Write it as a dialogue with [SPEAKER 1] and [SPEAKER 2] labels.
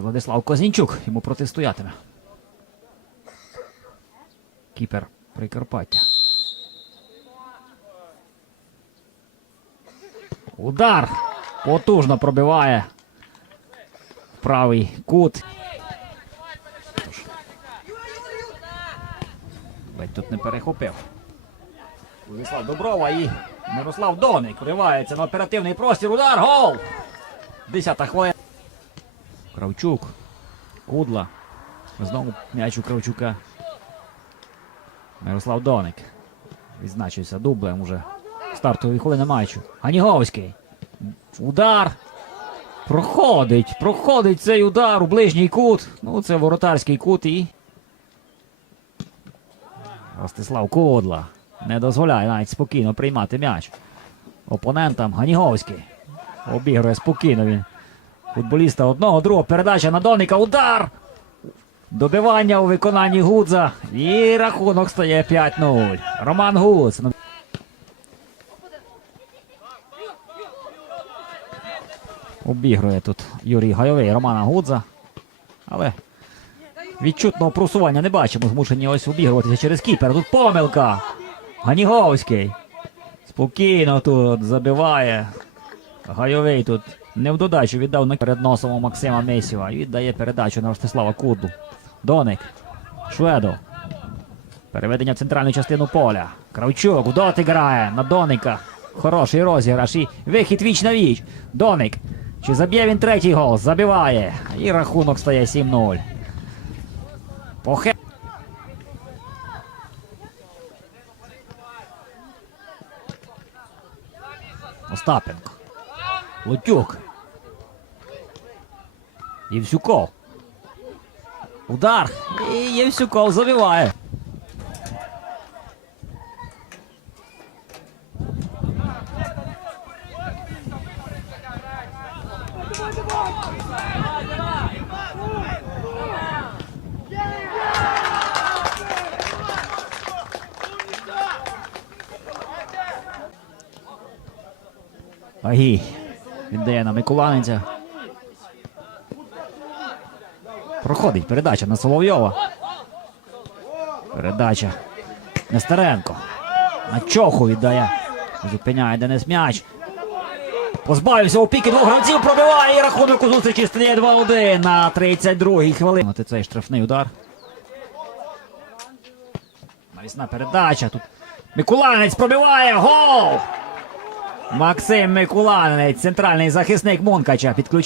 [SPEAKER 1] Владислав Козінчук йому протистоятиме. Кіпер Прикарпаття. Удар! Потужно пробиває. Правий кут. Ледь тут не перехопив. Владислав Доброва і Мирослав Доник вривається на оперативний простір. Удар! Гол! Десята хвилина. Кравчук. Кудла. Знову м'яч у Кравчука. Мирослав Доник. Відзначився дублем уже. Стартової хвилини матчу. Ганіговський. Удар. Проходить. Проходить цей удар у ближній кут. Ну, це воротарський кут і. Ростислав Кудла. Не дозволяє навіть спокійно приймати м'яч. Опонентам Ганіговський. Обігрує спокійно він. Футболіста одного, другого. Передача на Доника. Удар! Добивання у виконанні Гудза. І рахунок стає 5-0. Роман Гудз. Обігрує тут Юрій Гайовий Романа Гудза. Але відчутного просування не бачимо. Змушені ось обігруватися через кіпер. Тут помилка. Ганіговський. Спокійно тут забиває. Гайовий тут не в додачу віддав на перед носом у Максима Месіва. І віддає передачу на Ростислава Кудлу. Доник. Шведов. Переведення в центральну частину поля. Кравчук. Дотик грає на Доника. Хороший розіграш. І вихід віч на віч. Доник. Чи заб'є він третій гол? Забиває. І рахунок стає 7-0. Похе. Остапенко. Лутюк. Євсюков. Удар. І Євсюков забиває. Агій. Віддає на Миколанця. Проходить передача на Соловйова. Передача. Нестеренко. На чоху віддає. Зупиняє Денис м'яч. Позбавився опіки двох гравців, пробиває і рахунок у зустрічі стає 2-1 на 32-й хвилині. Цей штрафний удар. Навісна передача. Тут Микуланець пробиває гол! Максим Микуланець, центральний захисник Мункача, підключив.